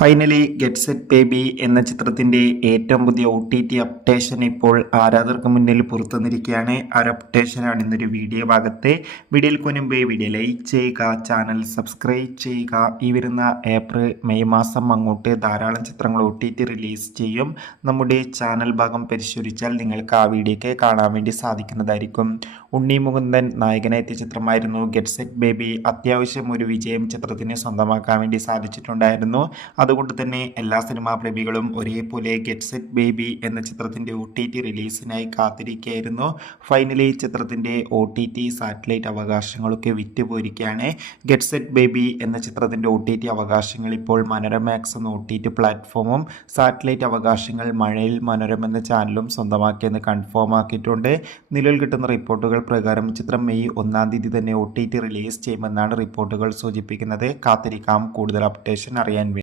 Finally get set baby എന്ന ചിത്രത്തിന്റെ ഏറ്റവും പുതിയ OTT അപ്ഡേഷൻ ഇപ്പോൾ ആരാധകർക്ക് മുന്നിൽ പുറത്തുവന്നിരിക്കുകയാണ്. ആ ഒരു അപ്ഡേഷനാണ് ഇന്നൊരു വീഡിയോ ഭാഗത്തെ. വീഡിയോയിൽ മുൻപ് വീഡിയോ ലൈക്ക് ചെയ്യുക, ചാനൽ സബ്സ്ക്രൈബ് ചെയ്യുക. ഈ വരുന്ന ഏപ്രിൽ മെയ് മാസം അങ്ങോട്ട് ധാരാളം ചിത്രങ്ങൾ OTT റിലീസ് ചെയ്യും. നമ്മുടെ ചാനൽ ഭാഗം പരിശോധിച്ചാൽ നിങ്ങൾക്ക് ആ വീഡിയോയ്ക്ക് കാണാൻ വേണ്ടി സാധിക്കുന്നതായിരിക്കും. ഉണ്ണി മുകുന്ദൻ നായകനെത്തിയ ചിത്രമായിരുന്നു ഗെറ്റ് സെറ്റ് ബേബി. അത്യാവശ്യം ഒരു വിജയം ചിത്രത്തിന് സ്വന്തമാക്കാൻ വേണ്ടി സാധിച്ചിട്ടുണ്ടായിരുന്നു. അതുകൊണ്ട് തന്നെ എല്ലാ സിനിമാ പ്രേമികളും ഒരേപോലെ ഗെറ്റ് സെറ്റ് ബേബി എന്ന ചിത്രത്തിൻ്റെ OTT റിലീസിനായി കാത്തിരിക്കുകയായിരുന്നു. ഫൈനലി ചിത്രത്തിൻ്റെ OTT സാറ്റലൈറ്റ് അവകാശങ്ങളൊക്കെ വിറ്റുപോയിരിക്കുകയാണ്. ഗെറ്റ് സെറ്റ് ബേബി എന്ന ചിത്രത്തിൻ്റെ OTT അവകാശങ്ങൾ ഇപ്പോൾ മനോരമാക്സ് എന്ന OTT പ്ലാറ്റ്ഫോമും സാറ്റലൈറ്റ് അവകാശങ്ങൾ മഴയിൽ മനോരമ എന്ന ചാനലും സ്വന്തമാക്കിയെന്ന് കൺഫേം ആക്കിയിട്ടുണ്ട്. നിലവിൽ കിട്ടുന്ന റിപ്പോർട്ടുകൾ പ്രകാരം ചിത്രം മെയ് 1-ാം തീയതി തന്നെ OTT റിലീസ് ചെയ്യുമെന്നാണ് റിപ്പോർട്ടുകൾ സൂചിപ്പിക്കുന്നത്. കാത്തിരിക്കാം കൂടുതൽ അപ്ഡേഷൻ അറിയാൻ വേണ്ടി.